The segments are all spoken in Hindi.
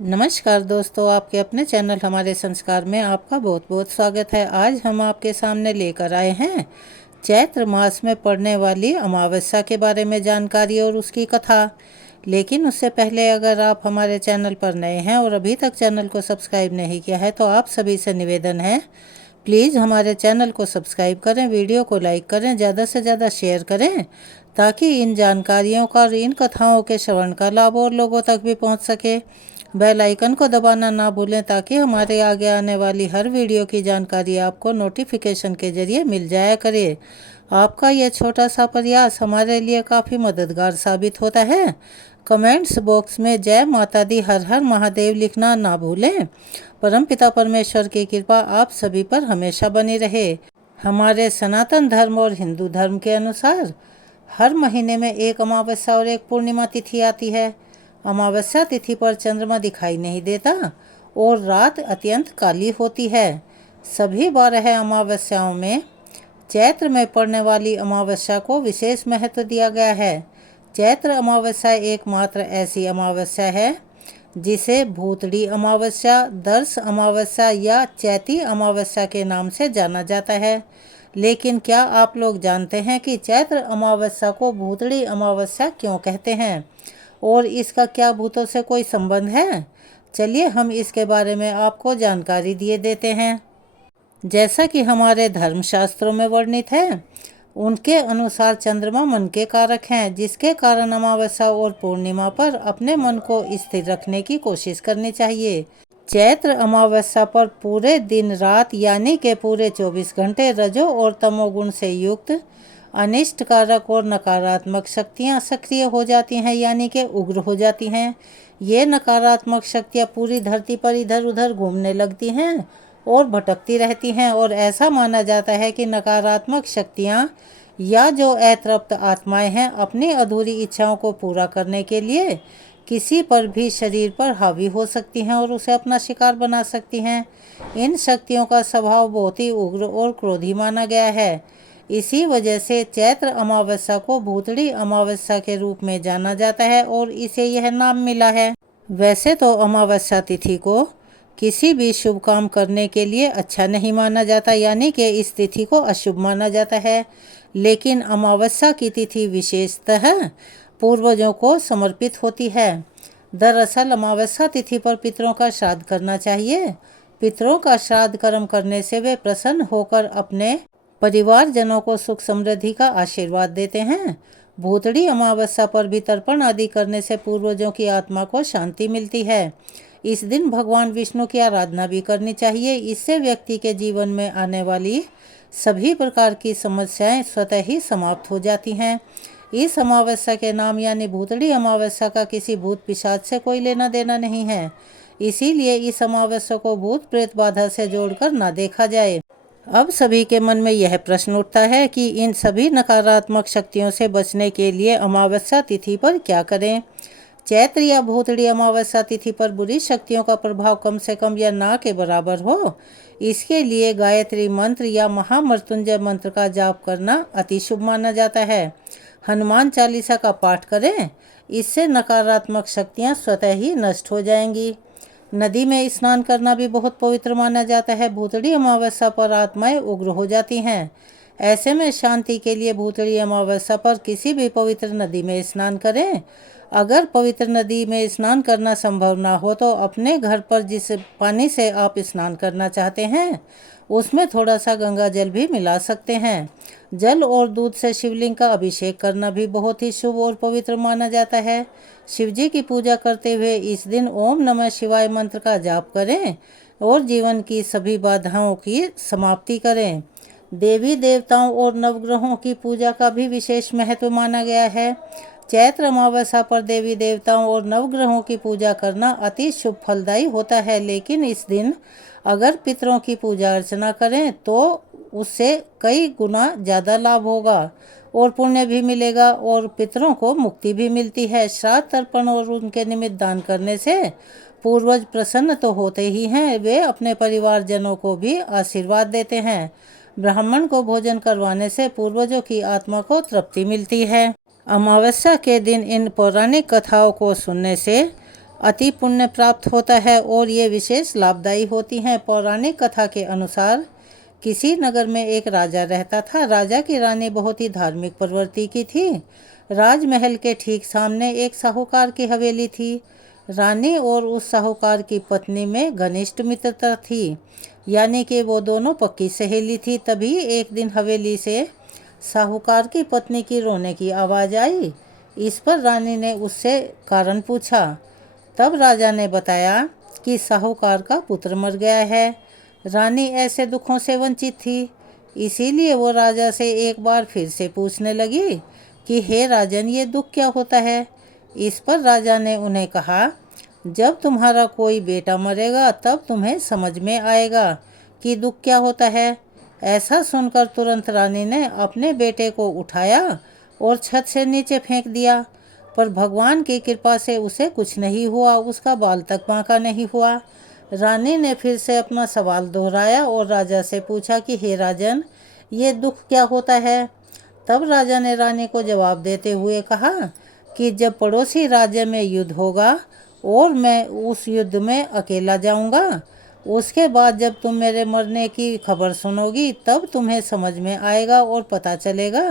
नमस्कार दोस्तों, आपके अपने चैनल हमारे संस्कार में आपका बहुत बहुत स्वागत है। आज हम आपके सामने लेकर आए हैं चैत्र मास में पड़ने वाली अमावस्या के बारे में जानकारी और उसकी कथा। लेकिन उससे पहले अगर आप हमारे चैनल पर नए हैं और अभी तक चैनल को सब्सक्राइब नहीं किया है तो आप सभी से निवेदन है, प्लीज़ हमारे चैनल को सब्सक्राइब करें, वीडियो को लाइक करें, ज़्यादा से ज़्यादा शेयर करें ताकि इन जानकारियों का और इन कथाओं के श्रवण का लाभ और लोगों तक भी पहुंच सके। बेल आइकन को दबाना ना भूलें ताकि हमारे आगे आने वाली हर वीडियो की जानकारी आपको नोटिफिकेशन के ज़रिए मिल जाया करे। आपका यह छोटा सा प्रयास हमारे लिए काफ़ी मददगार साबित होता है। कमेंट्स बॉक्स में जय माता दी हर हर महादेव लिखना ना भूलें। परमपिता परमेश्वर की कृपा आप सभी पर हमेशा बनी रहे। हमारे सनातन धर्म और हिंदू धर्म के अनुसार हर महीने में एक अमावस्या और एक पूर्णिमा तिथि आती है। अमावस्या तिथि पर चंद्रमा दिखाई नहीं देता और रात अत्यंत काली होती है। सभी 12 अमावस्याओं में चैत्र में पड़ने वाली अमावस्या को विशेष महत्व दिया गया है। चैत्र अमावस्या एकमात्र ऐसी अमावस्या है जिसे भूतड़ी अमावस्या, दर्श अमावस्या या चैती अमावस्या के नाम से जाना जाता है। लेकिन क्या आप लोग जानते हैं कि चैत्र अमावस्या को भूतड़ी अमावस्या क्यों कहते हैं और इसका क्या भूतों से कोई संबंध है? चलिए हम इसके बारे में आपको जानकारी दिए देते हैं। जैसा कि हमारे धर्मशास्त्रों में वर्णित है, उनके अनुसार चंद्रमा मन के कारक हैं, जिसके कारण अमावस्या और पूर्णिमा पर अपने मन को स्थिर रखने की कोशिश करनी चाहिए। चैत्र अमावस्या पर पूरे दिन रात यानी कि पूरे 24 घंटे रजो और तमोगुण से युक्त अनिष्ट कारक और नकारात्मक शक्तियां सक्रिय हो जाती हैं यानी कि उग्र हो जाती हैं। ये नकारात्मक शक्तियां पूरी धरती पर इधर उधर घूमने लगती हैं और भटकती रहती हैं और ऐसा माना जाता है कि नकारात्मक शक्तियां या जो अतृप्त आत्माएं हैं अपनी अधूरी इच्छाओं को पूरा करने के लिए किसी पर भी शरीर पर हावी हो सकती हैं और उसे अपना शिकार बना सकती हैं। इन शक्तियों का स्वभाव बहुत ही उग्र और क्रोधी माना गया है। इसी वजह से चैत्र अमावस्या को भूतड़ी अमावस्या के रूप में जाना जाता है और इसे यह नाम मिला है। वैसे तो अमावस्या तिथि को किसी भी शुभ काम करने के लिए अच्छा नहीं माना जाता यानी कि इस तिथि को अशुभ माना जाता है। लेकिन अमावस्या की तिथि विशेषतः पूर्वजों को समर्पित होती है। दरअसल अमावस्या तिथि पर पितरों का श्राद्ध करना चाहिए। पितरों का श्राद्ध कर्म करने से वे प्रसन्न होकर अपने परिवारजनों को सुख समृद्धि का आशीर्वाद देते हैं। भूतड़ी अमावस्या पर भी तर्पण आदि करने से पूर्वजों की आत्मा को शांति मिलती है। इस दिन भगवान विष्णु की आराधना भी करनी चाहिए। इससे व्यक्ति के जीवन में आने वाली सभी प्रकार की समस्याएं स्वतः ही समाप्त हो जाती हैं। इस अमावस्या के नाम यानी भूतड़ी अमावस्या का किसी भूत पिशाच से कोई लेना देना नहीं है। इसीलिए इस अमावस्या को भूत प्रेत बाधा से जोड़कर ना देखा जाए। अब सभी के मन में यह प्रश्न उठता है कि इन सभी नकारात्मक शक्तियों से बचने के लिए अमावस्या तिथि पर क्या करें। चैत्र या भूतड़ी अमावस्या तिथि पर बुरी शक्तियों का प्रभाव कम से कम या ना के बराबर हो, इसके लिए गायत्री मंत्र या महामृत्युंजय मंत्र का जाप करना अति शुभ माना जाता है। हनुमान चालीसा का पाठ करें, इससे नकारात्मक शक्तियाँ स्वतः ही नष्ट हो जाएंगी। नदी में स्नान करना भी बहुत पवित्र माना जाता है। भूतड़ी अमावस्या पर आत्माएं उग्र हो जाती हैं। ऐसे में शांति के लिए भूतड़ी अमावस्या पर किसी भी पवित्र नदी में स्नान करें। अगर पवित्र नदी में स्नान करना संभव ना हो तो अपने घर पर जिस पानी से आप स्नान करना चाहते हैं उसमें थोड़ा सा गंगा जल भी मिला सकते हैं। जल और दूध से शिवलिंग का अभिषेक करना भी बहुत ही शुभ और पवित्र माना जाता है। शिव जी की पूजा करते हुए इस दिन ओम नमः शिवाय मंत्र का जाप करें और जीवन की सभी बाधाओं की समाप्ति करें। देवी देवताओं और नवग्रहों की पूजा का भी विशेष महत्व माना गया है। चैत्र अमावस्या पर देवी देवताओं और नवग्रहों की पूजा करना अति शुभ फलदायी होता है। लेकिन इस दिन अगर पितरों की पूजा अर्चना करें तो उससे कई गुना ज़्यादा लाभ होगा और पुण्य भी मिलेगा और पितरों को मुक्ति भी मिलती है। श्राद्ध तर्पण और उनके निमित्त दान करने से पूर्वज प्रसन्न तो होते ही हैं, वे अपने परिवारजनों को भी आशीर्वाद देते हैं। ब्राह्मण को भोजन करवाने से पूर्वजों की आत्मा को तृप्ति मिलती है। अमावस्या के दिन इन पौराणिक कथाओं को सुनने से अति पुण्य प्राप्त होता है और ये विशेष लाभदायी होती हैं। पौराणिक कथा के अनुसार किसी नगर में एक राजा रहता था। राजा की रानी बहुत ही धार्मिक प्रवृत्ति की थी। राजमहल के ठीक सामने एक साहूकार की हवेली थी। रानी और उस साहूकार की पत्नी में घनिष्ठ मित्रता थी, यानी कि वो दोनों पक्की सहेली थी। तभी एक दिन हवेली से साहूकार की पत्नी की रोने की आवाज़ आई। इस पर रानी ने उससे कारण पूछा। तब राजा ने बताया कि साहूकार का पुत्र मर गया है। रानी ऐसे दुखों से वंचित थी, इसीलिए वो राजा से एक बार फिर से पूछने लगी कि हे राजन, ये दुख क्या होता है। इस पर राजा ने उन्हें कहा, जब तुम्हारा कोई बेटा मरेगा तब तुम्हें समझ में आएगा कि दुख क्या होता है। ऐसा सुनकर तुरंत रानी ने अपने बेटे को उठाया और छत से नीचे फेंक दिया, पर भगवान की कृपा से उसे कुछ नहीं हुआ, उसका बाल तक बांका नहीं हुआ। रानी ने फिर से अपना सवाल दोहराया और राजा से पूछा कि हे राजन, ये दुख क्या होता है। तब राजा ने रानी को जवाब देते हुए कहा कि जब पड़ोसी राज्य में युद्ध होगा और मैं उस युद्ध में अकेला जाऊंगा, उसके बाद जब तुम मेरे मरने की खबर सुनोगी तब तुम्हें समझ में आएगा और पता चलेगा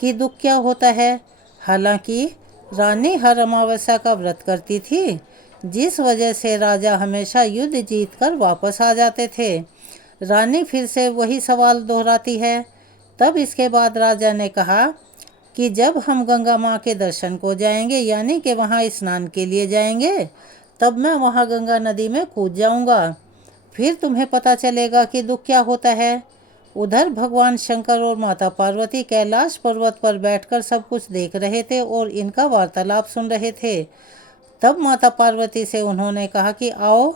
कि दुख क्या होता है। हालांकि रानी हर अमावस्या का व्रत करती थी, जिस वजह से राजा हमेशा युद्ध जीतकर वापस आ जाते थे। रानी फिर से वही सवाल दोहराती है। तब इसके बाद राजा ने कहा कि जब हम गंगा माँ के दर्शन को जाएंगे, यानी कि वहाँ स्नान के लिए जाएंगे, तब मैं वहाँ गंगा नदी में कूद जाऊँगा। फिर तुम्हें पता चलेगा कि दुख क्या होता है। उधर भगवान शंकर और माता पार्वती कैलाश पर्वत पर बैठकर सब कुछ देख रहे थे और इनका वार्तालाप सुन रहे थे। तब माता पार्वती से उन्होंने कहा कि आओ,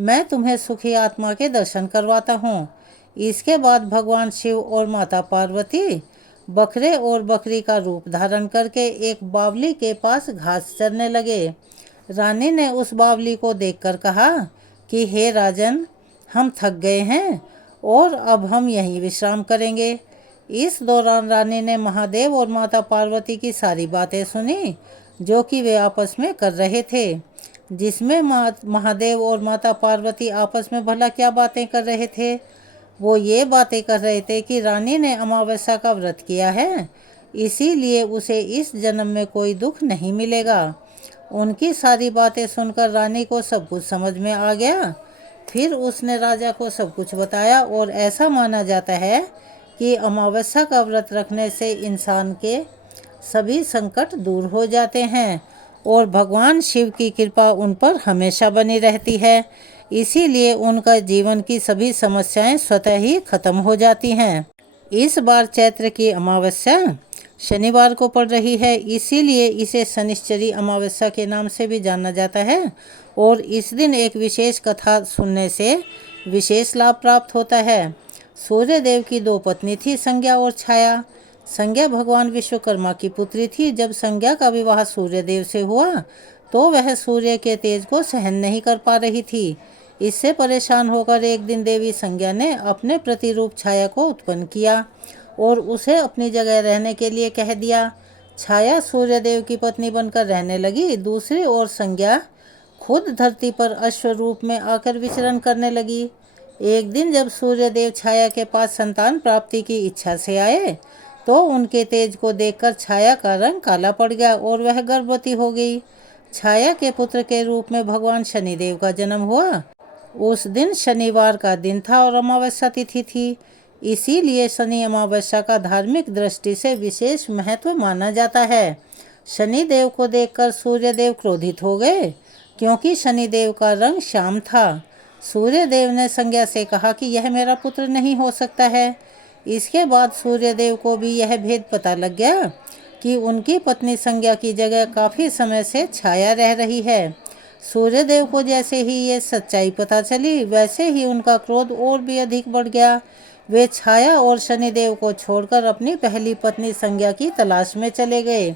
मैं तुम्हें सुखी आत्मा के दर्शन करवाता हूँ। इसके बाद भगवान शिव और माता पार्वती बकरे और बकरी का रूप धारण करके एक बावली के पास घास चरने लगे। रानी ने उस बावली को देखकर कहा कि हे राजन, हम थक गए हैं और अब हम यहीं विश्राम करेंगे। इस दौरान रानी ने महादेव और माता पार्वती की सारी बातें सुनी जो कि वे आपस में कर रहे थे, जिसमें महादेव और माता पार्वती आपस में भला क्या बातें कर रहे थे। वो ये बातें कर रहे थे कि रानी ने अमावस्या का व्रत किया है, इसीलिए उसे इस जन्म में कोई दुख नहीं मिलेगा। उनकी सारी बातें सुनकर रानी को सब कुछ समझ में आ गया। फिर उसने राजा को सब कुछ बताया और ऐसा माना जाता है कि अमावस्या का व्रत रखने से इंसान के सभी संकट दूर हो जाते हैं और भगवान शिव की कृपा उन पर हमेशा बनी रहती है। इसीलिए उनका जीवन की सभी समस्याएं स्वतः ही खत्म हो जाती हैं। इस बार चैत्र की अमावस्या शनिवार को पड़ रही है, इसीलिए इसे शनिश्चरी अमावस्या के नाम से भी जाना जाता है और इस दिन एक विशेष कथा सुनने से विशेष लाभ प्राप्त होता है। सूर्य देव की दो पत्नी थी, संज्ञा और छाया। संज्ञा भगवान विश्वकर्मा की पुत्री थी। जब संज्ञा का विवाह सूर्य देव से हुआ तो वह सूर्य के तेज को सहन नहीं कर पा रही थी। इससे परेशान होकर एक दिन देवी संज्ञा ने अपने प्रतिरूप छाया को उत्पन्न किया और उसे अपनी जगह रहने के लिए कह दिया। छाया सूर्यदेव की पत्नी बनकर रहने लगी। दूसरी ओर संज्ञा खुद धरती पर अश्व रूप में आकर विचरण करने लगी। एक दिन जब सूर्यदेव छाया के पास संतान प्राप्ति की इच्छा से आए तो उनके तेज को देखकर छाया का रंग काला पड़ गया और वह गर्भवती हो गई। छाया के पुत्र के रूप में भगवान शनिदेव का जन्म हुआ। उस दिन शनिवार का दिन था और अमावस्या तिथि थी, इसीलिए शनि अमावस्या का धार्मिक दृष्टि से विशेष महत्व माना जाता है। शनिदेव को देखकर सूर्यदेव क्रोधित हो गए क्योंकि शनिदेव का रंग श्याम था। सूर्यदेव ने संज्ञा से कहा कि यह मेरा पुत्र नहीं हो सकता है। इसके बाद सूर्यदेव को भी यह भेद पता लग गया कि उनकी पत्नी संज्ञा की जगह काफ़ी समय से छाया रह रही है। सूर्यदेव को जैसे ही ये सच्चाई पता चली वैसे ही उनका क्रोध और भी अधिक बढ़ गया। वे छाया और शनिदेव को छोड़कर अपनी पहली पत्नी संज्ञा की तलाश में चले गए।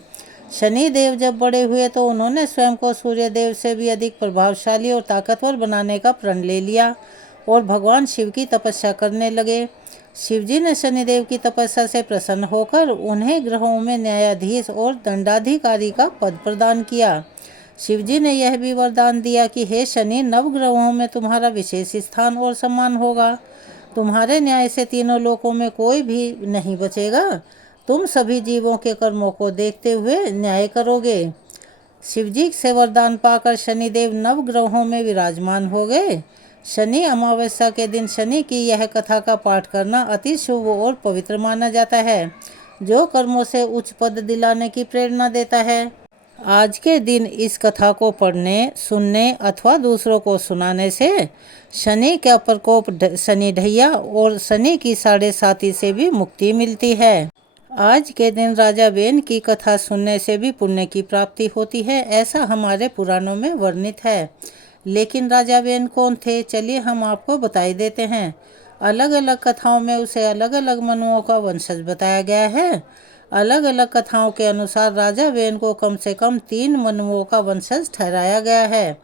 शनिदेव जब बड़े हुए तो उन्होंने स्वयं को सूर्यदेव से भी अधिक प्रभावशाली और ताकतवर बनाने का प्रण ले लिया और भगवान शिव की तपस्या करने लगे। शिवजी ने शनिदेव की तपस्या से प्रसन्न होकर उन्हें ग्रहों में न्यायाधीश और दंडाधिकारी का पद प्रदान किया। शिवजी ने यह भी वरदान दिया कि हे शनि, नवग्रहों में तुम्हारा विशेष स्थान और सम्मान होगा। तुम्हारे न्याय से तीनों लोकों में कोई भी नहीं बचेगा। तुम सभी जीवों के कर्मों को देखते हुए न्याय करोगे। शिवजी से वरदान पाकर शनिदेव नवग्रहों में विराजमान हो गए। शनि अमावस्या के दिन शनि की यह कथा का पाठ करना अति शुभ और पवित्र माना जाता है, जो कर्मों से उच्च पद दिलाने की प्रेरणा देता है। आज के दिन इस कथा को पढ़ने, सुनने अथवा दूसरों को सुनाने से शनि का प्रकोप, शनि ढैया और शनि की साढ़े साती से भी मुक्ति मिलती है। आज के दिन राजा वेन की कथा सुनने से भी पुण्य की प्राप्ति होती है, ऐसा हमारे पुराणों में वर्णित है। लेकिन राजा वेन कौन थे, चलिए हम आपको बताई देते हैं। अलग अलग कथाओं में उसे अलग अलग मनुओं का वंशज बताया गया है। अलग अलग कथाओं के अनुसार राजा वेन को कम से कम 3 मनुओं का वंशज ठहराया गया है।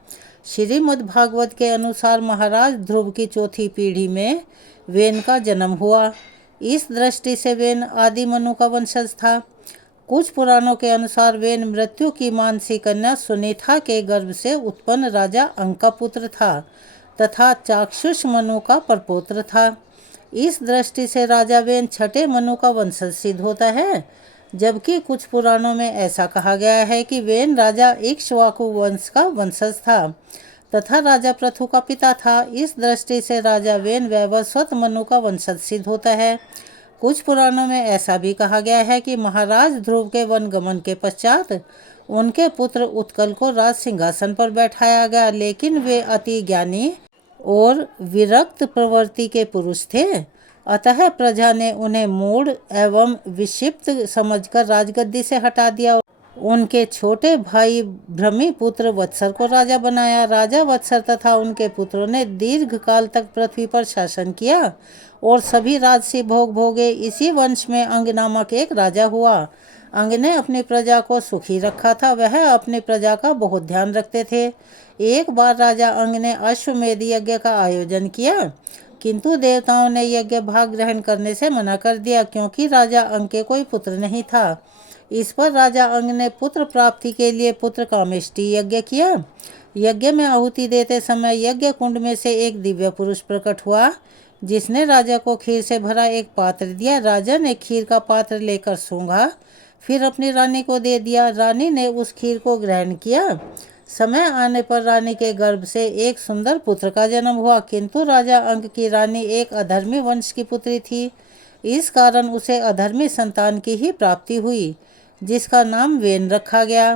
श्रीमद् भागवत के अनुसार महाराज ध्रुव की चौथी पीढ़ी में वेन का जन्म हुआ। इस दृष्टि से वेन आदि मनु का वंशज था। कुछ पुराणों के अनुसार वेन मृत्यु की मानसी कन्या सुनीता के गर्भ से उत्पन्न राजा अंक का पुत्र था तथा चाक्षुष मनु का परपौत्र था। इस दृष्टि से राजा वेन छठे मनु का वंशज सिद्ध होता है, जबकि कुछ पुराणों में ऐसा कहा गया है कि वेन राजा इक्ष्वाकु वंश का वंशज था तथा राजा पृथु का पिता था। इस दृष्टि से राजा वेन वैवस्वत मनु का वंशज सिद्ध होता है। कुछ पुराणों में ऐसा भी कहा गया है कि महाराज ध्रुव के वनगमन के पश्चात उनके पुत्र उत्कल को राज सिंहासन पर बैठाया गया, लेकिन वे अति ज्ञानी और विरक्त प्रवृत्ति के पुरुष थे, अतः प्रजा ने उन्हें मूढ़ एवं विक्षिप्त समझकर राजगद्दी से हटा दिया। उनके छोटे भाई भ्रमी पुत्र वत्सर को राजा बनाया। राजा वत्सर तथा उनके पुत्रों ने दीर्घ काल तक पृथ्वी पर शासन किया और सभी राजसी भोग भोगे। इसी वंश में अंग नामक एक राजा हुआ। अंग ने अपनी प्रजा को सुखी रखा था। वह अपनी प्रजा का बहुत ध्यान रखते थे। एक बार राजा अंग ने अश्वमेध यज्ञ का आयोजन किया, किंतु देवताओं ने यज्ञ भाग ग्रहण करने से मना कर दिया, क्योंकि राजा अंग के कोई पुत्र नहीं था। इस पर राजा अंग ने पुत्र प्राप्ति के लिए पुत्र कामेष्टि यज्ञ किया। यज्ञ में आहुति देते समय यज्ञ कुंड में से एक दिव्य पुरुष प्रकट हुआ, जिसने राजा को खीर से भरा एक पात्र दिया। राजा ने खीर का पात्र लेकर सूंघा, फिर अपनी रानी को दे दिया। रानी ने उस खीर को ग्रहण किया। समय आने पर रानी के गर्भ से एक सुंदर पुत्र का जन्म हुआ, किंतु राजा अंग की रानी एक अधर्मी वंश की पुत्री थी। इस कारण उसे अधर्मी संतान की ही प्राप्ति हुई, जिसका नाम वेन रखा गया।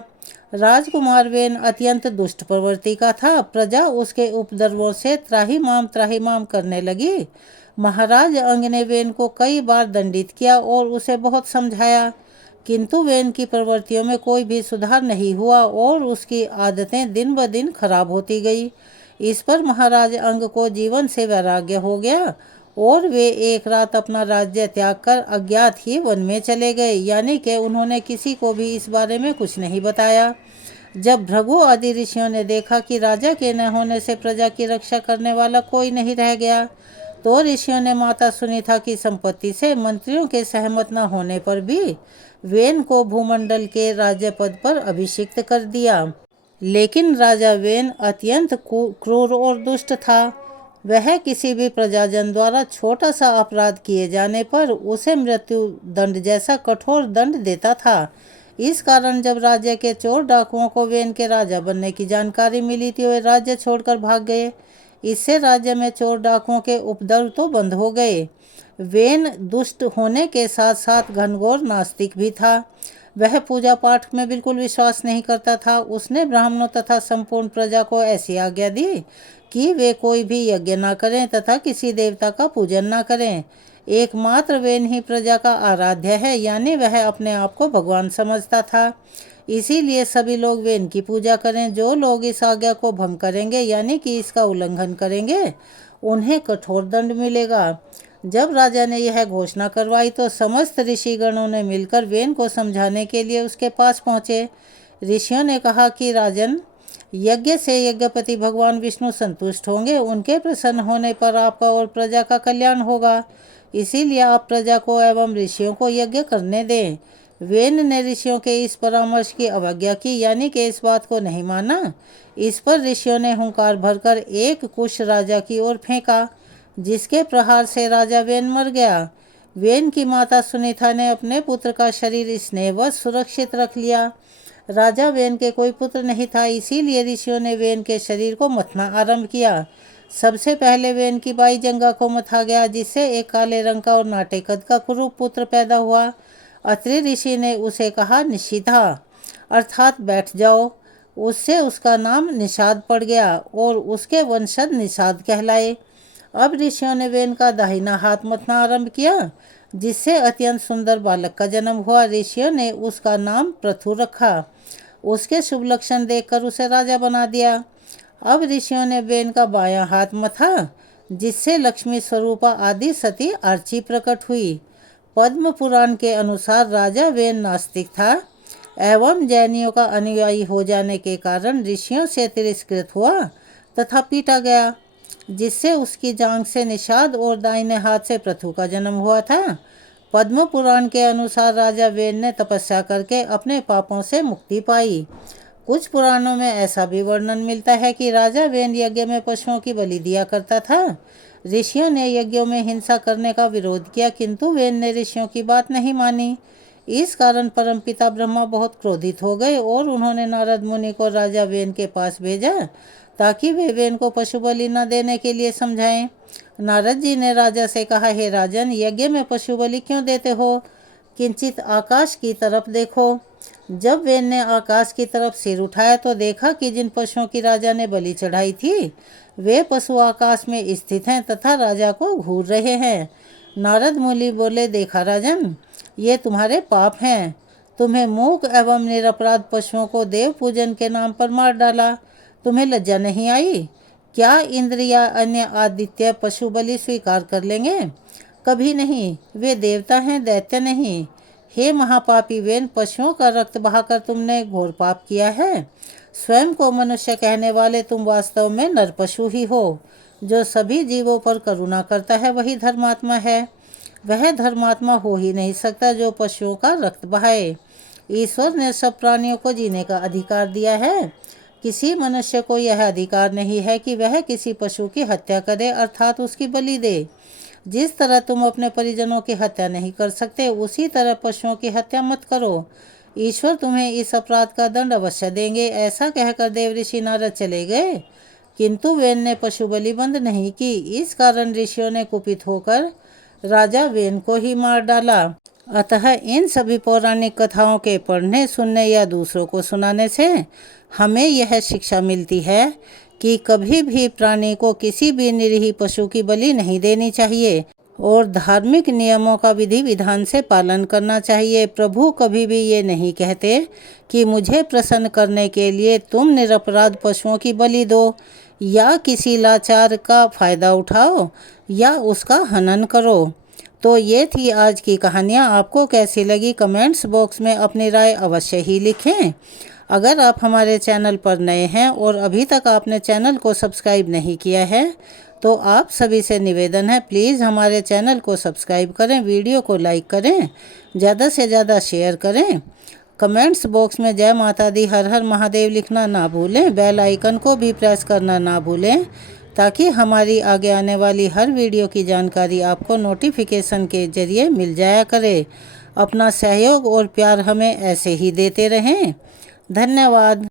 राजकुमार वेन अत्यंत दुष्ट प्रवृत्ति का था। प्रजा उसके उपद्रवों से त्राहिमाम करने लगी। महाराज अंग ने वेन को कई बार दंडित किया और उसे बहुत समझाया, किंतु वेन की प्रवृत्तियों में कोई भी सुधार नहीं हुआ और उसकी आदतें दिन ब दिन खराब होती गई। इस पर महाराज अंग को जीवन से वैराग्य हो गया और वे एक रात अपना राज्य त्याग कर अज्ञात ही वन में चले गए, यानी कि उन्होंने किसी को भी इस बारे में कुछ नहीं बताया। जब भृगु आदि ऋषियों ने देखा कि राजा के न होने से प्रजा की रक्षा करने वाला कोई नहीं रह गया, तो ऋषियों ने माता सुनीता की संपत्ति से मंत्रियों के सहमत न होने पर भी वेन को भूमंडल के राज्य पद पर अभिषिक्त कर दिया। लेकिन राजा वेन अत्यंत क्रूर और दुष्ट था। वह किसी भी प्रजाजन द्वारा छोटा सा अपराध किए जाने पर उसे मृत्यु दंड जैसा कठोर दंड देता था। इस कारण जब राज्य के चोर डाकुओं को वेन के राजा बनने की जानकारी मिली थी, वे राज्य छोड़कर भाग गए। इससे राज्य में चोर डाकुओं के उपद्रव तो बंद हो गए। वेन दुष्ट होने के साथ साथ घनघोर नास्तिक भी था। वह पूजा पाठ में बिल्कुल विश्वास नहीं करता था। उसने ब्राह्मणों तथा संपूर्ण प्रजा को ऐसी आज्ञा दी कि वे कोई भी यज्ञ न करें तथा किसी देवता का पूजन न करें। एकमात्र वेन ही प्रजा का आराध्य है, यानी वह अपने आप को भगवान समझता था। इसीलिए सभी लोग वेन की पूजा करें। जो लोग इस आज्ञा को भंग करेंगे, यानी कि इसका उल्लंघन करेंगे, उन्हें कठोर दंड मिलेगा। जब राजा ने यह घोषणा करवाई तो समस्त ऋषिगणों ने मिलकर वेन को समझाने के लिए उसके पास पहुँचे। ऋषियों ने कहा कि राजन, यज्ञ से यज्ञपति भगवान विष्णु संतुष्ट होंगे। उनके प्रसन्न होने पर आपका और प्रजा का कल्याण होगा। इसीलिए आप प्रजा को एवं ऋषियों को यज्ञ करने दें। वेन ने ऋषियों के इस परामर्श की अवज्ञा की, यानी कि इस बात को नहीं माना। इस पर ऋषियों ने हुंकार भरकर एक कुश राजा की ओर फेंका, जिसके प्रहार से राजा वेन मर गया। वेन की माता सुनीता ने अपने पुत्र का शरीर स्नेहवश सुरक्षित रख लिया। राजा वेन के कोई पुत्र नहीं था, इसीलिए ऋषियों ने वेन के शरीर को मथना आरंभ किया। सबसे पहले वेन की बाई जंघा को मथा गया, जिससे एक काले रंग का और नाटे कद का कुरूप पुत्र पैदा हुआ। अत्रि ऋषि ने उसे कहा निशिता, अर्थात बैठ जाओ। उससे उसका नाम निषाद पड़ गया और उसके वंशज निषाद कहलाए। अब ऋषियों ने वेन का दाहिना हाथ मथना आरंभ किया, जिससे अत्यंत सुंदर बालक का जन्म हुआ। ऋषियों ने उसका नाम पृथु रखा। उसके शुभ लक्षण देखकर उसे राजा बना दिया। अब ऋषियों ने वेन का बायां हाथ मथा, जिससे लक्ष्मी स्वरूपा आदि सती अर्ची प्रकट हुई। पद्म पुराण के अनुसार राजा वेन नास्तिक था एवं जैनियों का अनुयायी हो जाने के कारण ऋषियों से तिरस्कृत हुआ तथा पीटा गया, जिससे उसकी जांघ से निषाद और दाहिने हाथ से पृथु का जन्म हुआ था। पद्म पुराण के अनुसार राजा वेन ने तपस्या करके अपने पापों से मुक्ति पाई। कुछ पुराणों में ऐसा भी वर्णन मिलता है कि राजा वेन यज्ञ में पशुओं की बलि दिया करता था। ऋषियों ने यज्ञों में हिंसा करने का विरोध किया, किंतु वेन ने ऋषियों की बात नहीं मानी। इस कारण परमपिता ब्रह्मा बहुत क्रोधित हो गए और उन्होंने नारद मुनि को राजा वेन के पास भेजा, ताकि वे वेन को पशु बलि न देने के लिए समझाएं। नारद जी ने राजा से कहा, हे राजन, यज्ञ में पशु बलि क्यों देते हो? किंचित आकाश की तरफ देखो। जब वेन ने आकाश की तरफ सिर उठाया तो देखा कि जिन पशुओं की राजा ने बलि चढ़ाई थी वे पशु आकाश में स्थित हैं तथा राजा को घूर रहे हैं। नारद मुनि बोले, देखा राजन, ये तुम्हारे पाप हैं। तुम्हें मूक एवं निरपराध पशुओं को देव पूजन के नाम पर मार डाला। तुम्हें लज्जा नहीं आई? क्या इंद्र या अन्य आदित्य पशु बलि स्वीकार कर लेंगे? कभी नहीं। वे देवता हैं, दैत्य नहीं। हे महापापी वेन, पशुओं का रक्त बहाकर तुमने घोर पाप किया है। स्वयं को मनुष्य कहने वाले तुम वास्तव में नर पशु ही हो। जो सभी जीवों पर करुणा करता है वही धर्मात्मा है। वह धर्मात्मा हो ही नहीं सकता जो पशुओं का रक्त बहाए। ईश्वर ने सब प्राणियों को जीने का अधिकार दिया है। किसी मनुष्य को यह अधिकार नहीं है कि वह किसी पशु की हत्या करे, अर्थात उसकी बलि दे। जिस तरह तुम अपने परिजनों की हत्या नहीं कर सकते, उसी तरह पशुओं की हत्या मत करो। ईश्वर तुम्हें इस अपराध का दंड अवश्य देंगे। ऐसा कहकर देव ऋषि नारद चले गए, किंतु वेन ने पशु बलि बंद नहीं की। इस कारण ऋषियों ने कुपित होकर राजा वेन को ही मार डाला। अतः इन सभी पौराणिक कथाओं के पढ़ने, सुनने या दूसरों को सुनाने से हमें यह शिक्षा मिलती है कि कभी भी प्राणी को किसी भी निरीह पशु की बलि नहीं देनी चाहिए और धार्मिक नियमों का विधि विधान से पालन करना चाहिए। प्रभु कभी भी ये नहीं कहते कि मुझे प्रसन्न करने के लिए तुम निरपराध पशुओं की बलि दो या किसी लाचार का फायदा उठाओ या उसका हनन करो। तो ये थी आज की कहानियाँ। आपको कैसी लगी कमेंट्स बॉक्स में अपनी राय अवश्य ही लिखें। अगर आप हमारे चैनल पर नए हैं और अभी तक आपने चैनल को सब्सक्राइब नहीं किया है तो आप सभी से निवेदन है, प्लीज़ हमारे चैनल को सब्सक्राइब करें, वीडियो को लाइक करें, ज़्यादा से ज़्यादा शेयर करें। कमेंट्स बॉक्स में जय माता दी, हर हर महादेव लिखना ना भूलें। बेल आइकन को भी प्रेस करना ना भूलें, ताकि हमारी आगे आने वाली हर वीडियो की जानकारी आपको नोटिफिकेशन के जरिए मिल जाया करे। अपना सहयोग और प्यार हमें ऐसे ही देते रहें। धन्यवाद।